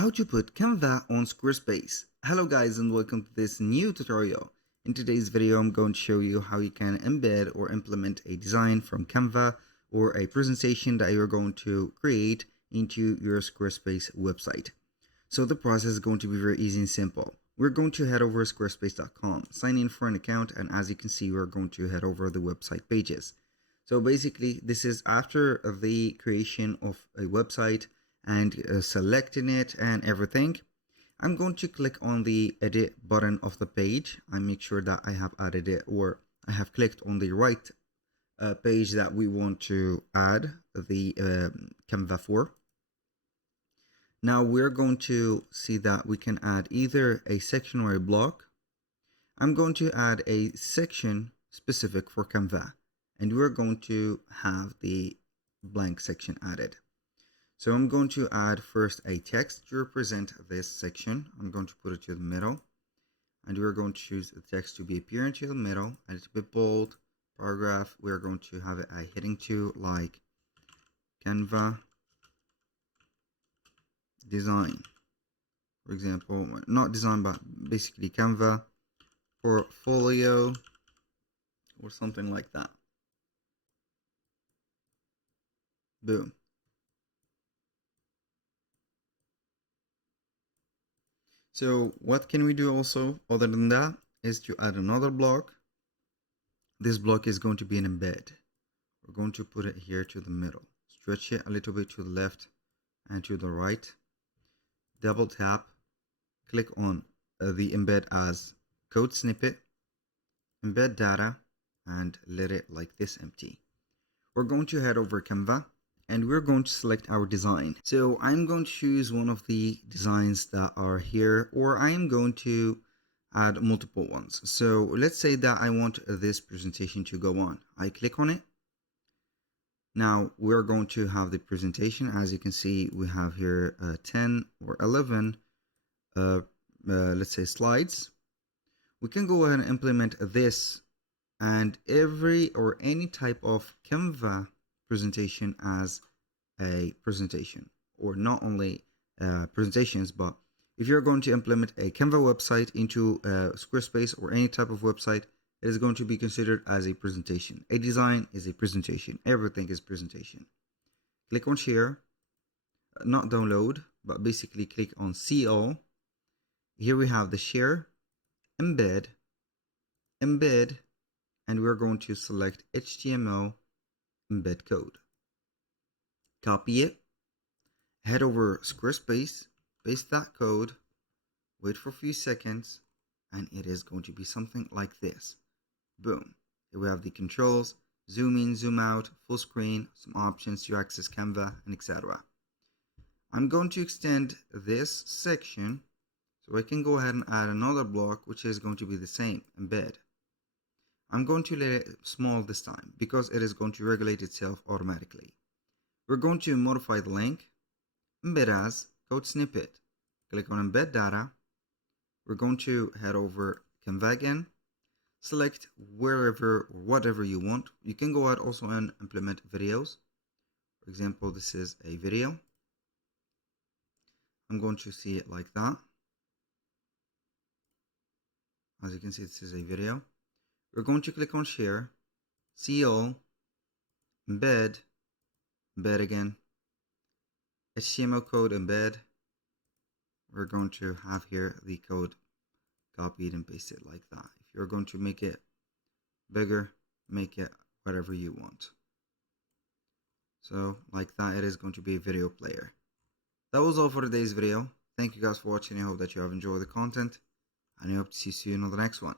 How to put Canva on Squarespace. Hello guys and welcome to this new tutorial. In today's video I'm going to show you how you can embed or implement a design from Canva or a presentation that you're going to create into your Squarespace website. So the process is going to be very easy and simple. We're going to head over to squarespace.com, sign in for an account, and as you can see we're going to head over the website pages. So basically this is after the creation of a website and selecting it and everything. I'm going to click on the edit button of the page. I make sure that I have added it, or I have clicked on the right page that we want to add the Canva for. Now we're going to see that we can add either a section or a block. I'm going to add a section specific for Canva, and we're going to have the blank section added. So I'm going to add first a text to represent this section. I'm going to put it to the middle, and we're going to choose the text to be appearing to the middle, and it's a bit bold. Paragraph, we're going to have it a heading to like Canva design, for example, not design but basically Canva portfolio or something like that. Boom. So what can we do also other than that is to add another block. This block is going to be an embed. We're going to put it here to the middle, stretch it a little bit to the left and to the right, double tap, click on the embed as code snippet, embed data, and let it like this empty. We're going to head over Canva and we're going to select our design. So I'm going to choose one of the designs that are here, or I am going to add multiple ones. So let's say that I want this presentation to go on. I click on it. Now we're going to have the presentation. As you can see, we have here 10 or 11, let's say slides. We can go ahead and implement this and every or any type of Canva presentation as a presentation, or not only presentations, but if you're going to implement a Canva website into Squarespace or any type of website, it is going to be considered as a presentation. A design is a presentation. Everything is presentation. Click on share, not download, but basically click on see all. Here we have the share, embed, and we're going to select HTML embed code. Copy it, head over Squarespace, paste that code, wait for a few seconds, and it is going to be something like this. Boom. Here we have the controls, zoom in, zoom out, full screen, some options to access Canva, and etc. I'm going to extend this section so I can go ahead and add another block, which is going to be the same, embed. I'm going to let it small this time because it is going to regulate itself automatically. We're going to modify the link, embed as code snippet. Click on embed data. We're going to head over Canva again, select wherever or whatever you want. You can go ahead also and implement videos. For example, this is a video. I'm going to see it like that. As you can see, this is a video. We're going to click on share, see all, embed again, HTML code embed. We're going to have here the code copied and pasted like that. If you're going to make it bigger, make it whatever you want. So like that, it is going to be a video player. That was all for today's video. Thank you guys for watching. I hope that you have enjoyed the content, and I hope to see you soon on the next one.